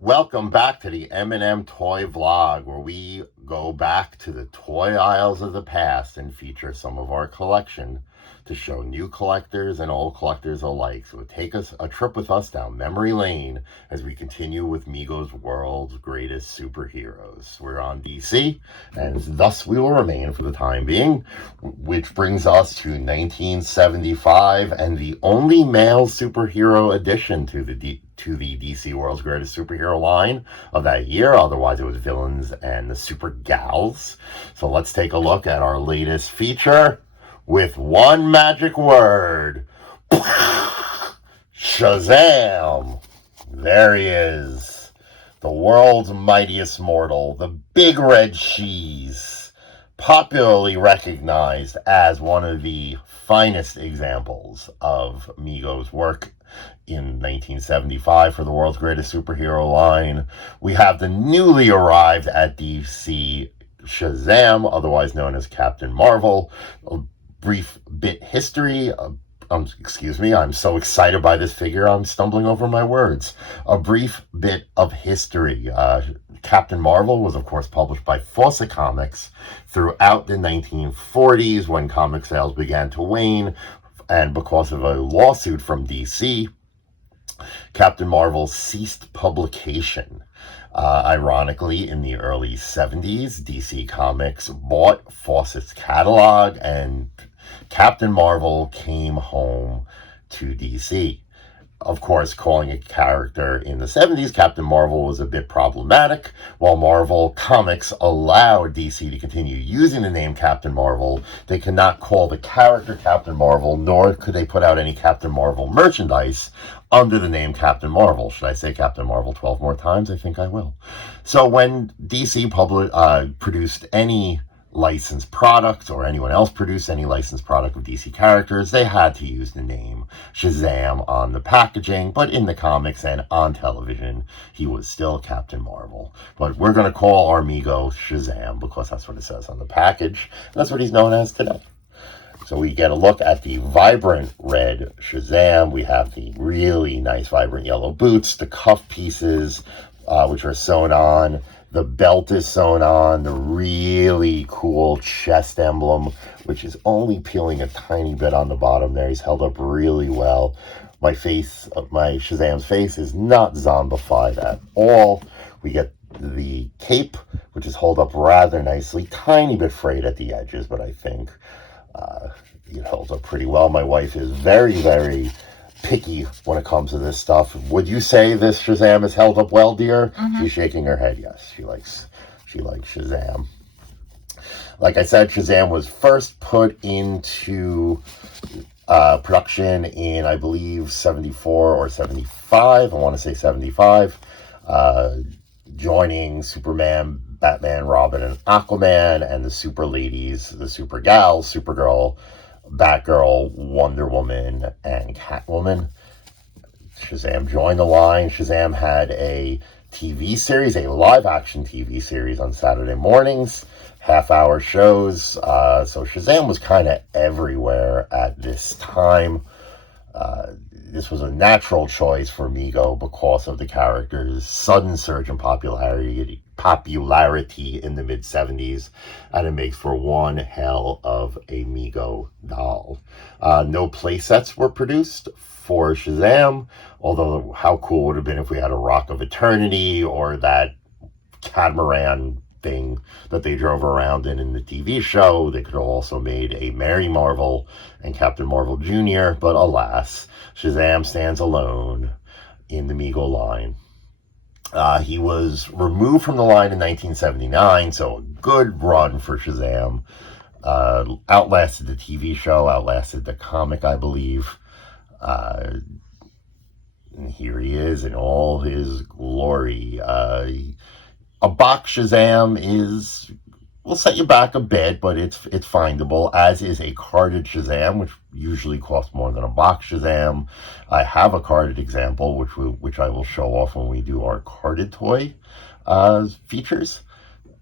Welcome back to the M&M Toy Vlog, where we go back to the toy aisles of the past and feature some of our collection to show new collectors and old collectors alike. So take us a trip with us down memory lane as we continue with Mego's World's Greatest Superheroes. We're on DC, and thus we will remain for the time being, which brings us to 1975 and the only male superhero addition to the DC World's Greatest Superhero line of that year. Otherwise, it was Villains and the Super Gals. So let's take a look at our latest feature with one magic word. Shazam! There he is. The world's mightiest mortal, the big red cheese, popularly recognized as one of the finest examples of Mego's work in 1975 for the world's greatest superhero line. We have the newly arrived at DC Shazam, otherwise known as Captain Marvel. A brief bit history. Excuse me, I'm so excited by this figure, I'm stumbling over my words. A brief bit of history. Captain Marvel was, of course, published by Fawcett Comics throughout the 1940s when comic sales began to wane, and because of a lawsuit from DC, Captain Marvel ceased publication. Ironically, in the early 70s, DC Comics bought Fawcett's catalog, and Captain Marvel came home to DC. Of course, calling a character in the 70s Captain Marvel was a bit problematic. While Marvel Comics allowed DC to continue using the name Captain Marvel, they could not call the character Captain Marvel, nor could they put out any Captain Marvel merchandise under the name Captain Marvel. Should I say Captain Marvel 12 more times? I think I will. So when DC produced any licensed product, or anyone else produced any licensed product of DC characters, they had to use the name Shazam on the packaging, but in the comics and on television, he was still Captain Marvel. But we're going to call our Mego Shazam because that's what it says on the package. That's what he's known as today. So we get a look at the vibrant red Shazam. We have the really nice vibrant yellow boots, the cuff pieces, which are sewn on. The belt is sewn on, the really cool chest emblem, which is only peeling a tiny bit on the bottom there. He's held up really well. My Shazam's face is not zombified at all. We get the cape, which is held up rather nicely, tiny bit frayed at the edges, but I think it holds up pretty well. My wife is very, very picky when it comes to this stuff. Would you say this Shazam is held up well, dear? Mm-hmm. She's shaking her head. Yes, she likes Shazam. Like I said, Shazam was first put into production in, I believe, 74 or 75. I want to say 75. Joining Superman, Batman, Robin, and Aquaman, and the super ladies, the super gals, Supergirl, Batgirl, Wonder Woman, and Catwoman. Shazam joined the line. Shazam had a TV series, a live-action TV series on Saturday mornings, half-hour shows. So Shazam was kind of everywhere at this time. This was a natural choice for Mego because of the character's sudden surge in popularity in the mid-70s, and it makes for one hell of a Mego doll. No playsets were produced for Shazam, although how cool would it have been if we had a Rock of Eternity or that catamaran thing that they drove around in the TV show. They could have also made a Mary Marvel and Captain Marvel Jr., but alas, Shazam stands alone in the Mego line. He was removed from the line in 1979, so a good run for Shazam. Outlasted the TV show, outlasted the comic, I believe. And here he is in all his glory. A box Shazam will set you back a bit, but it's findable, as is a carded Shazam, which usually costs more than a box Shazam. I have a carded example, which I will show off when we do our carded toy features.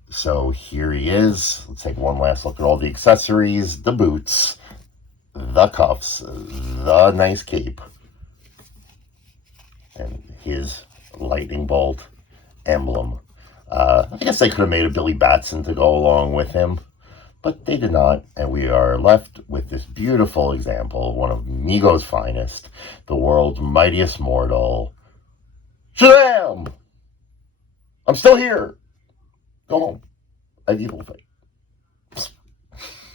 So here he is. Let's take one last look at all the accessories, the boots, the cuffs, the nice cape, and his lightning bolt emblem. I guess they could have made a Billy Batson to go along with him, but they did not, and we are left with this beautiful example, one of Mego's finest, the world's mightiest mortal, Shazam! I'm still here. Go home. I have evil face.